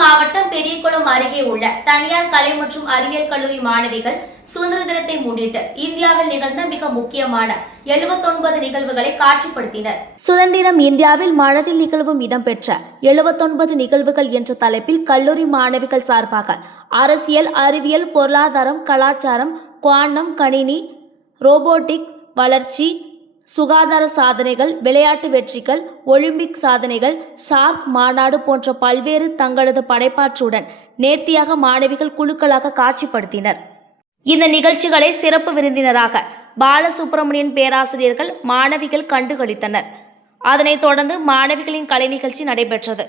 மாவட்டம் பெரியகுளம் அருகே உள்ள தனியார் கலை மற்றும் அறிவியல் கல்லூரி மாணவிகள் சுதந்திர தினத்தை முன்னிட்டு இந்தியாவில் நிகழ்ந்த மிக முக்கியமான 79 நிகழ்வுகளை காட்சிப்படுத்தினர். சுதந்திரம் இந்தியாவில் மனதில் நிகழ்வும் இடம்பெற்ற 79 நிகழ்வுகள் என்ற தலைப்பில் கல்லூரி மாணவிகள் சார்பாக அரசியல் அறிவியல் பொருளாதாரம் கலாச்சாரம் குவாண்டம் கணினி ரோபோட்டிக்ஸ் வளர்ச்சி சுகாதார சாதனைகள் விளையாட்டு வெற்றிகள் ஒலிம்பிக் சாதனைகள் ஷார்க் மாநாடு போன்ற பல்வேறு தங்களது படைப்பாற்றுடன் நேர்த்தியாக மாணவிகள் குழுக்களாக காட்சிப்படுத்தினர். இந்த நிகழ்ச்சிகளை சிறப்பு விருந்தினராக பாலசுப்பிரமணியன் பேராசிரியர்கள் மாணவிகள் கண்டுகளித்தனர். அதனைத் தொடர்ந்து மாணவிகளின் கலை நிகழ்ச்சி நடைபெற்றது.